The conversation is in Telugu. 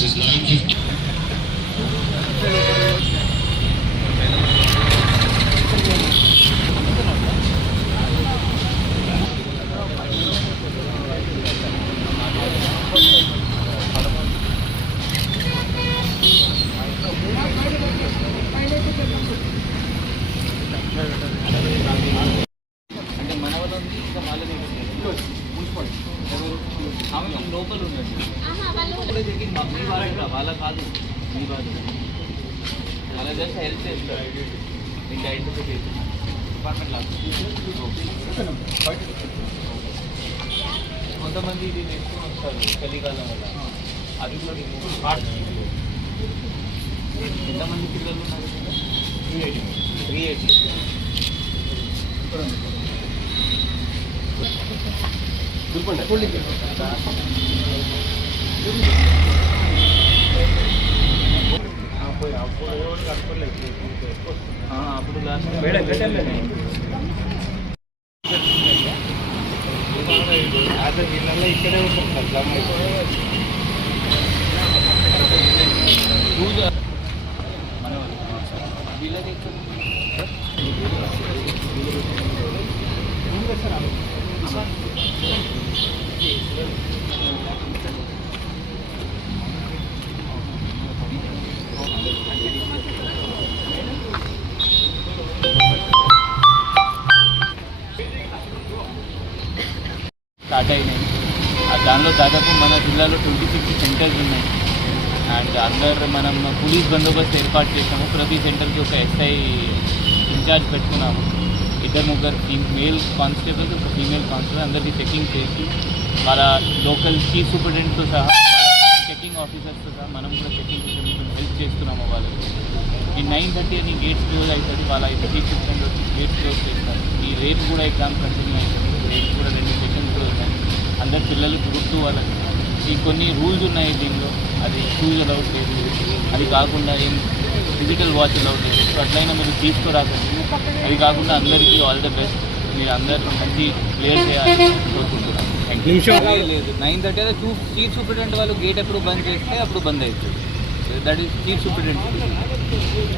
This is 9:50. అంటే మన వల్ల ఉంది ఇంకా వాళ్ళని ఆమె లోపల ఉన్నట్టు మీ వాళ్ళు వాళ్ళ కాదు మీ వాళ్ళు వాళ్ళ జస్ట్ హెల్ప్ చేస్తారు మీకు ఐడెంటిఫికేషన్ డిపార్ట్మెంట్ లాగా కొంతమంది ఇది నేర్చుకుని వస్తారు చలికాలం వల్ల అది కూడా ఎంతమంది పిల్లలు ఉన్నారు 380 అప్పుడు ఇక్కడే ఉంటాం వీళ్ళకి స్టార్ట్ అయినాయి దానిలో దాదాపు మన జిల్లాలో 26 సెంటర్స్ ఉన్నాయి అండ్ అందరు మనం పోలీస్ బందోబస్తు ఏర్పాటు చేసాము ప్రతి సెంటర్కి ఒక ఎస్ఐ ఇన్ఛార్జ్ పెట్టుకున్నాము 2-3 మేల్ కానిస్టేబుల్స్ ఒక ఫీమేల్ కానిస్టేబుల్ అందరికీ చెకింగ్ చేసి వాళ్ళ లోకల్ చీఫ్ సూపరింటెండెంట్తో సహా చెకింగ్ ఆఫీసర్స్తో సహా మనం కూడా చెకింగ్ చేసి హెల్ప్ చేస్తున్నాము వాళ్ళకి ఈ 9:30 అని గేట్స్ క్లోజ్ అవుతుంది వాళ్ళ 30% వచ్చి గేట్స్ క్లోజ్ చేస్తారు ఈ రేపు కూడా ఎగ్జామ్ కంటిన్యూ అవుతుంది రేపు కూడా 2 సెషన్స్ కూడా ఉన్నాయి అందరు పిల్లలకి గుర్తు వాళ్ళకి ఈ కొన్ని రూల్స్ ఉన్నాయి దీనిలో అది షూస్ అలౌడ్ లేదు అది కాకుండా ఏం ఫిజికల్ వాచ్ అలౌడ్ లేదు సో అట్లయినా మీరు తీసుకురాకండి అది కాకుండా అందరికీ ఆల్ ద బెస్ట్ మీరు అందరూ మంచి క్లియర్ చేయాలని కోరుకుంటున్నాను లేదు 9:30 అయితే చీఫ్ సూపరింటెండెంట్ వాళ్ళు గేట్ ఎప్పుడు బంద్ చేస్తే అప్పుడు బంద్ అవుతుంది దట్ ఈస్ చీఫ్ సూపరింటెండెంట్